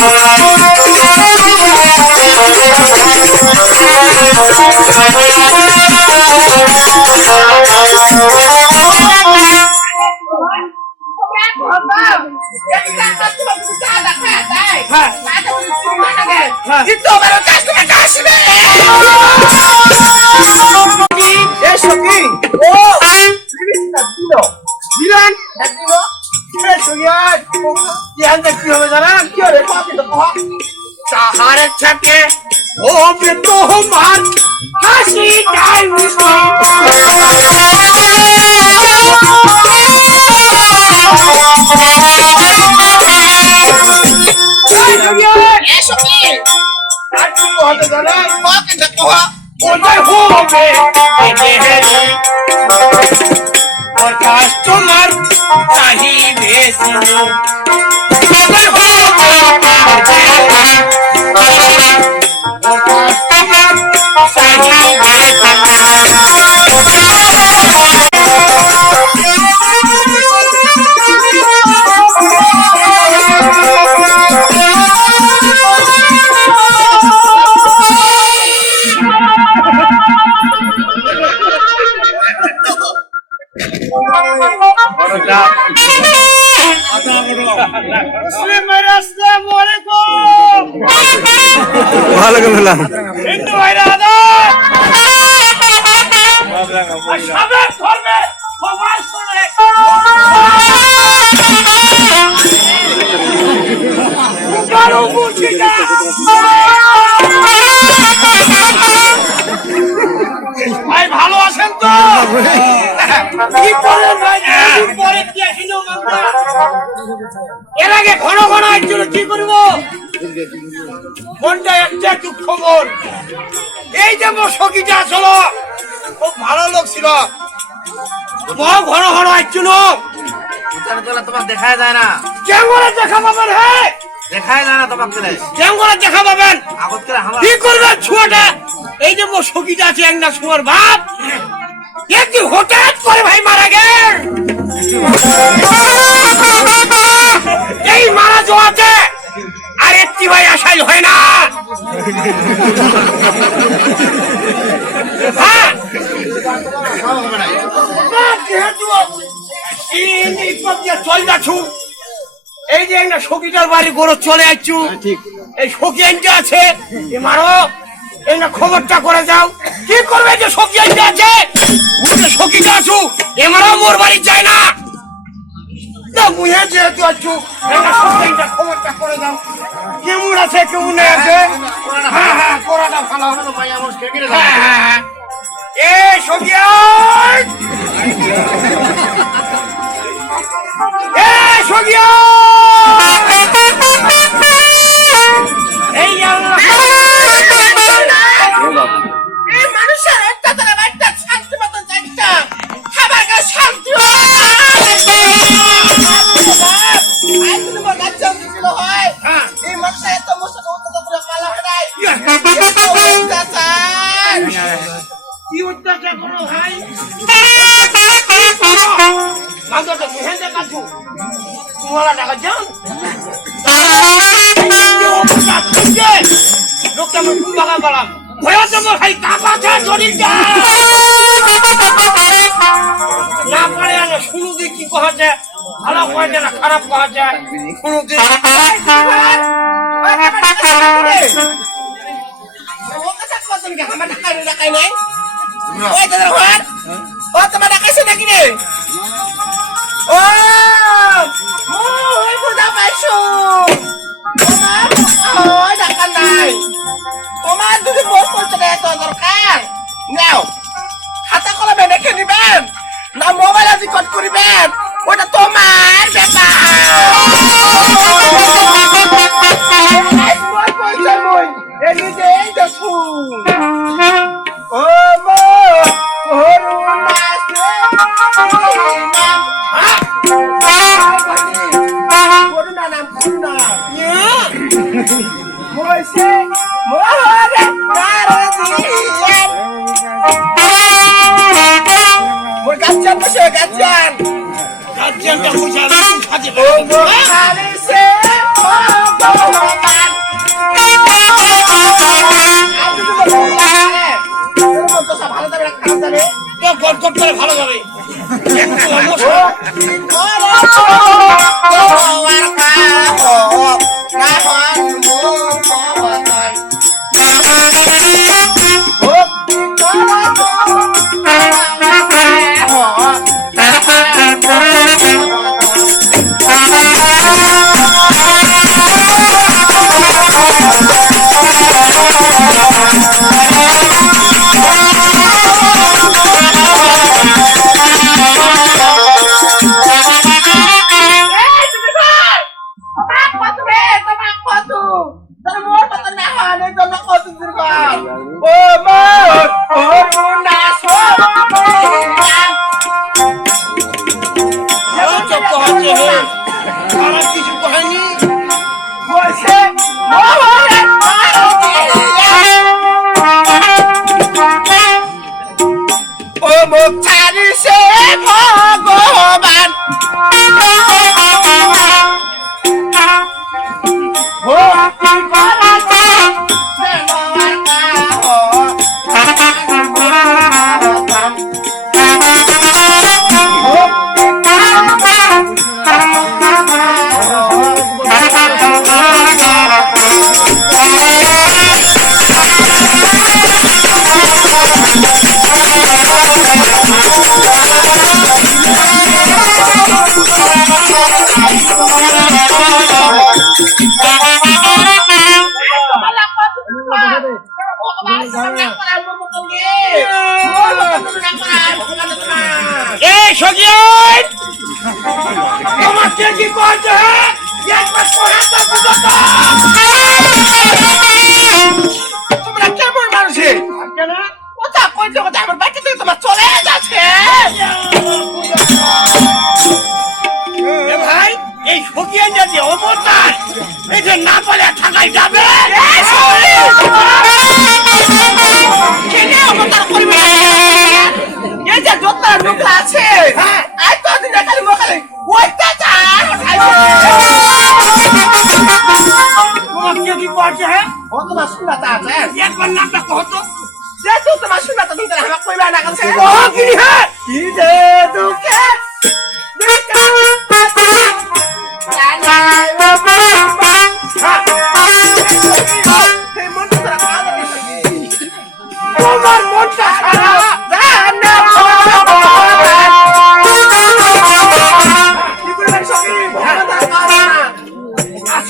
তোমরা ঘুমাও যদি টাকা তোমার কিছু চা ভাই ভালো আছেন তো? কি করেন ভাই? পরে কি আসিল এর আগে ঘন ঘন আসছিল কি করব? মনটা একটা দুঃখ মন। এই যে মোর সখীটা আসলো খুব ভালো লোক ছিল। বড় ঘন ঘন আসছিল তাহলে তোমার দেখাই যায় না। কেমন দেখা পাবেন হ্যাঁ? না কেমন দেখা পাবেন। কি করবেন ছুয়াটা? এই যে মোর সখীটা আছে এক না ছুয়ার বাপ। একদিন হঠাৎ করে ভাই মারা গেল? যে বাড়ি গরু চলে যাচ্ছু এই সখী আনতে আছে। মারো এই খবরটা করে যাও। কি করবে যে আনতে আছে? সখীটা আছু। এ মারো বাড়ি যায় না। না মুহে যেহেতু আছু এই না সখী আনতে খবরটা করে দাও কেমন আছে কেমন নেই আছে? হ্যাঁ হ্যাঁ করে দাও ভালো হ্যাঁ হ্যাঁ হ্যাঁ। এ তোমার কাপাচা জড়িত না পারে না কি কহা যায় ভালো কহা খারাপ কহা যায় শুরু দিয়ে আমার টাকা টাকাই নাই ওই দাদা ঘর ও তোমার যদি মোর পঞ্চাশ টাকা দেওয়া দরকার। নাও, হাতে কলমে রেখে নিবেন, না মোবাইল রেকর্ড করিবেন, ওটা তোমার ব্যাপার।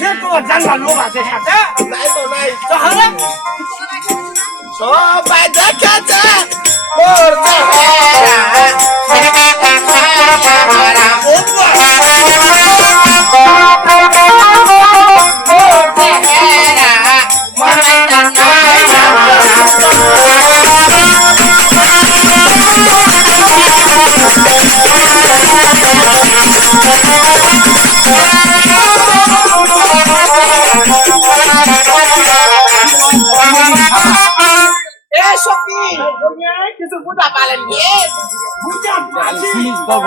আছে তোমার জানবার লোক আছে সাথে নাই তো নাই তাহলে সবাই দেখেছে মোর চেহারা Yeah.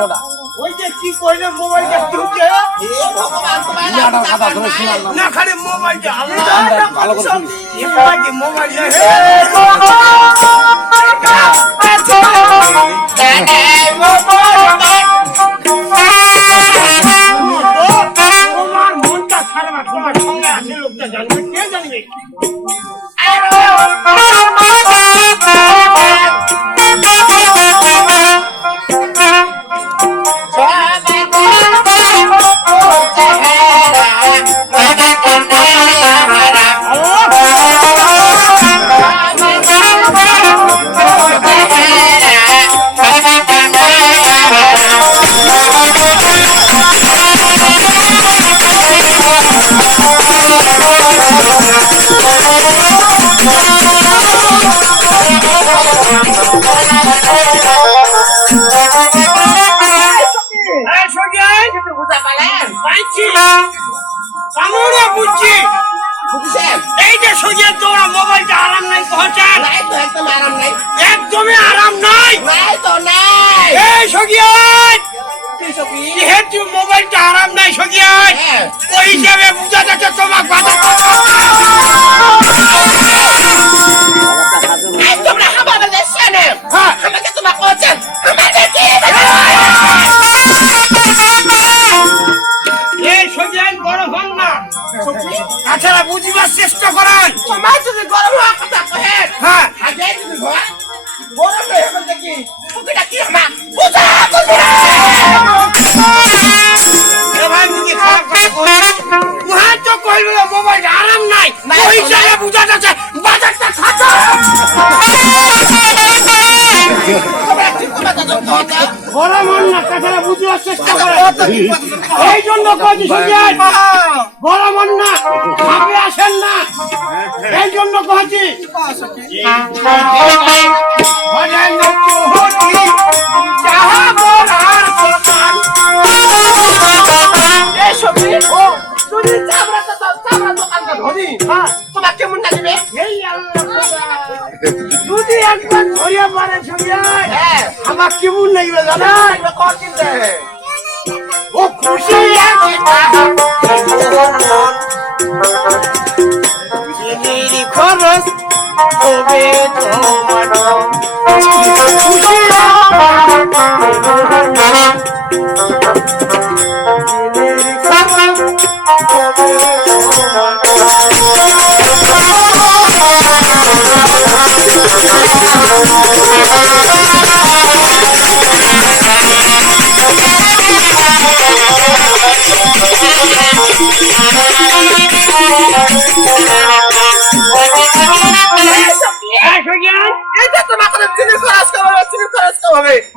পারো না ওই যে কি কইলে মোবাইলটা ঢুকে না খালি মোবাইলটা ভালো করে মোবাইল মোবাইল এই জন্য বড় মন না ভাবে আসেন না। এই হ্যাঁ খোদা। যদি একবার ধরিয়া পারে সগিয়ান হ্যাঁ। আমার কেমন লাগবে জানা? কত কিনতে ও খুশি আছে চিনির খরচ হবে তোমার। খুশি চিনির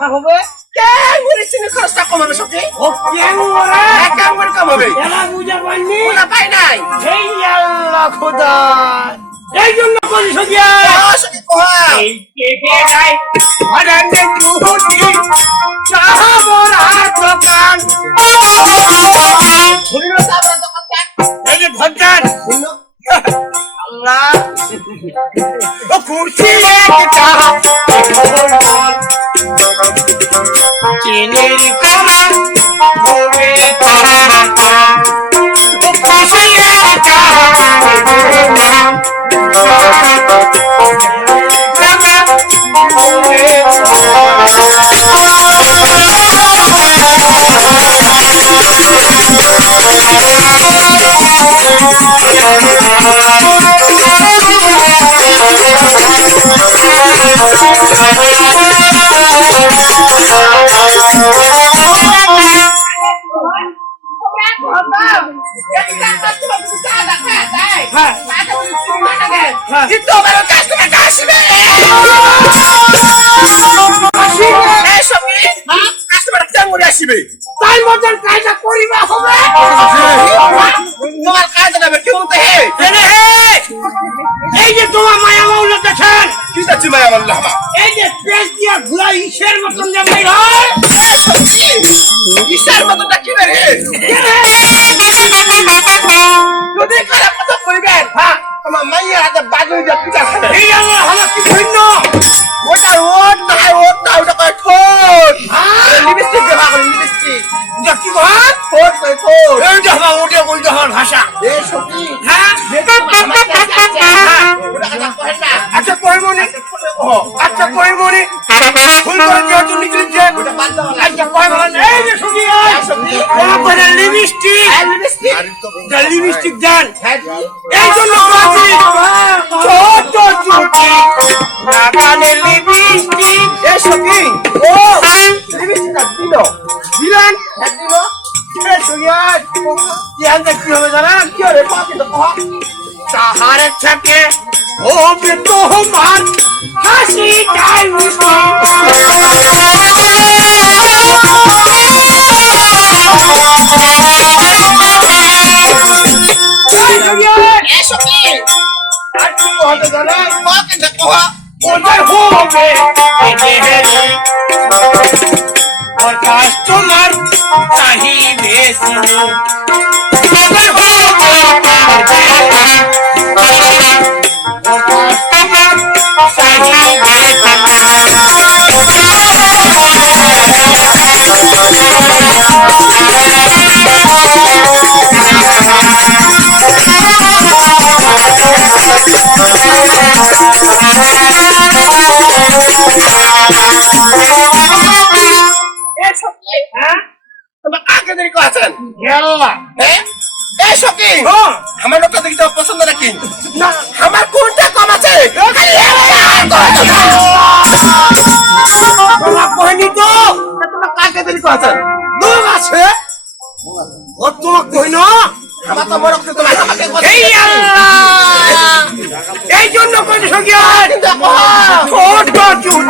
কমাবে হবে? কেন করে চিনি কমাবে সখী? ও কেন ওরা এক করে কমাবে? এলা বুঝা পাইনি। ওরা পাই নাই। এই আল্লাহ খোদা। এই জন্য করি ও সখী কোহা এই নাই। ভজনে চুহতি চাহবর আর দোকান। শুনিল দোকানটা এই যে ভজন শুনিল। আল্লাহ। ও খুশি একটা Oh, মাইয়া হাতে বাজুই যা পিতা এই আল্লাহ আমার কি ধন্য ওটা ওট না ওট না ওটা কয় ঠোঁট। হ্যাঁ লিপস্টিক দেওয়া করে লিপস্টিক। যা কি ভাত ঠোঁট কয় ঠোঁট। এই দেখবা ওটা বই দেখার ভাষা। এ সখী হ্যাঁ? আচ্ছা কই মনে। আচ্ছা কই মনে। ফুল করে যেহেতু নিকলিছে আচ্ছা কই এই যে শুনি ওরা করে লিপস্টিক। লিপস্টিক দেন এই জন্য ছোট চুটি লাগানে লিপস্টিক দিলেন এই সুগিয়ার ইয়ান দেখতে হবে জানেন তাহারে থাকে হবে তোমার হাসি টাইম কোথায় হবে কাস্টমার চাহিবে শুনো কোথায় হবে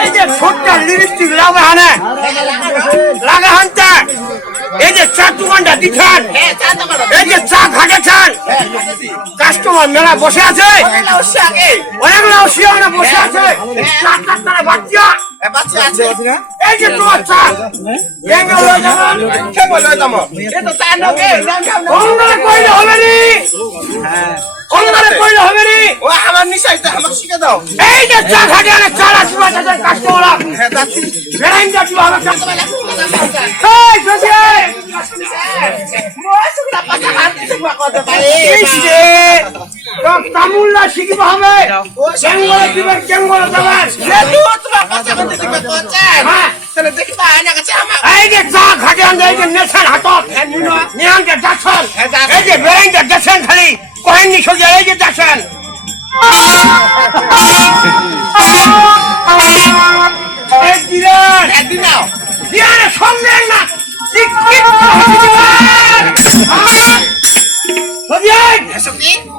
এই যে ছোট্ট লিপস্টিক লাগা হানে। লাগা হানতে। এই যে চা দোকানটা দিচ্ছেন। এই যে চা ঘাটেছেন কাস্টমার মেলা বসে আছে। অনেক শিয়ানে বসে আছে। বাচ্চা? এই যে তোমার চা। কইলে হবে নি। কইলে হবে নি। ও আমার নিশাইতে আমাকে শিখে দাও। এই যে চা ঘাটে চা আসবে কাস্টমার হ্যাঁ যাচ্ছি। বেরাইন যাচ্ছি তো তামুল্লা শিখিব হবে কেঙ্গলে দিবেন দিবে কথা হ্যাঁ। তাহলে দেখবা আয়না কাছে আমার এই যে চা ঘাটে আনতে এই যে নেছেন হাতত। নিয়ানকে যাচ্ছেন এই যে বেরাইনকে গেছেন খালি কহেননি সোজা এই যে যাচ্ছেন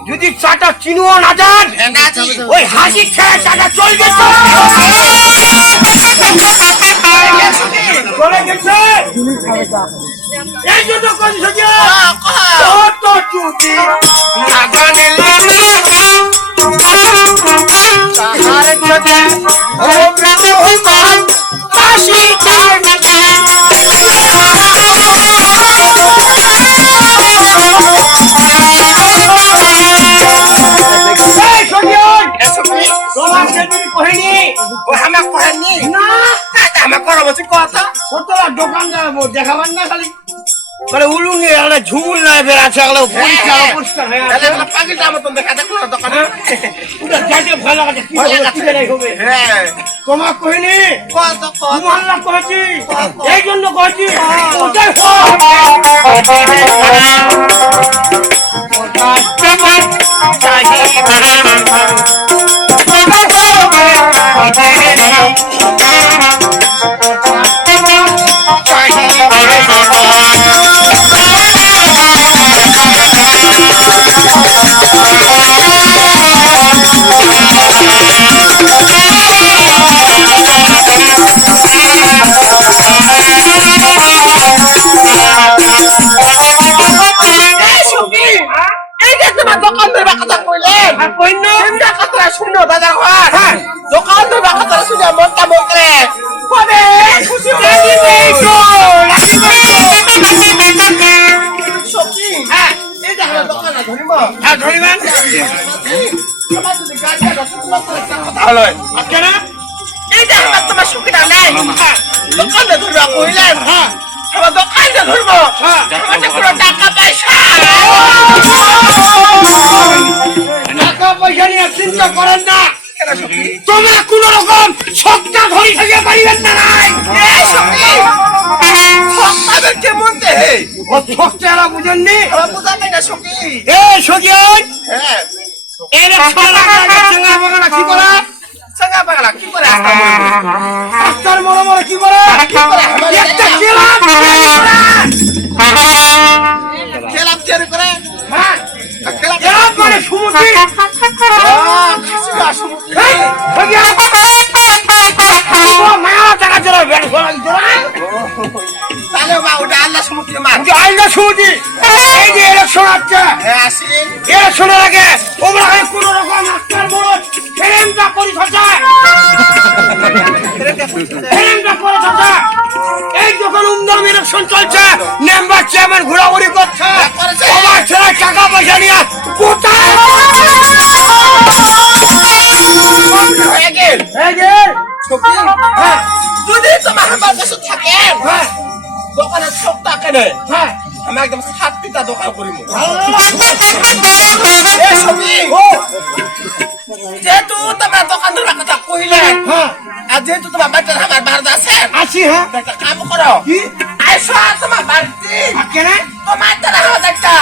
যদি চাটা চিনুও না যান ওই হাসি খেয়ে চাটা চলবে চলে গেছে। এই জন্য কোন সোজা যাব দেখাবার না খালি। মানে উলুঙ্গে একটা ঝুমুর নাই বেড়াচ্ছে একটা পরিষ্কার অপরিষ্কার হয়ে। তাহলে একটা পাগলটা মতন দেখা দেখো না দোকানে। ওটা যাইতে ভয় লাগাচ্ছে কি হবে কি বেড়াই হবে? হ্যাঁ। তোমার কহিনি? কত কত? মহল্লা কহেছি এই জন্য কহেছি ওটাই ভালো আজকে না এই যে আমার তোমার সুখীটা নাই। দোকানে ধরবা কইলেন হ্যাঁ। আমার দোকানে ধরব। হ্যাঁ। আমার যে কোনো টাকা পয়সা। টাকা পয়সা নিয়ে চিন্তা করেন না। তোমরা কোন রকম সবটা ধরি থেকে পারিবেন না নাই সপ্তাহে কেমন দেহে ও সবটা এরা বুঝেননি? আমার বুঝাবে না সুখী। এ সজিয়ন হ্যাঁ। এর কি করে সাঙ্গা পাগলা কি করে মনে রাস্তার কি করে? একটা খেলাম চেরি করে হ্যাঁ খেলাম করা সমুদ্রে। সমুদ্রে। এই হ্যাঁ এই যখন উমদম ইলেকশন চলছে মেম্বার চেয়ারম্যান ঘোরাঘুরি করছে। করেছে। আমার ছেলে টাকা পয়সা নিয়ে কোথায় ছবি হ্যাঁ। যদি তোমার বাজার থাকে দোকানে সব টাকা নেই আমি একদম সাত দোকান করিব যেহেতু তোমার দোকানের কথা কইলে আর যেহেতু তোমার বাড়িতে আমার বাড়িতে আছে আছি হ্যাঁ। একটা কাম করো। কি? আইসো তোমার বাড়িতে। থাকে না তোমার দ্বারা আমাদের একটা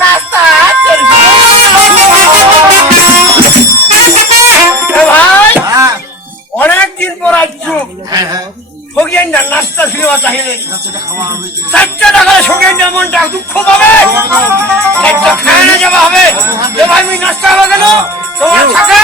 নাস্তা চাহিলে চারটা টাকার সঙ্গে যেমনটা দুঃখ পাবে। চারটা খায় না যাওয়া হবে। আমি নষ্ট হবে কেন? তোমার থাকে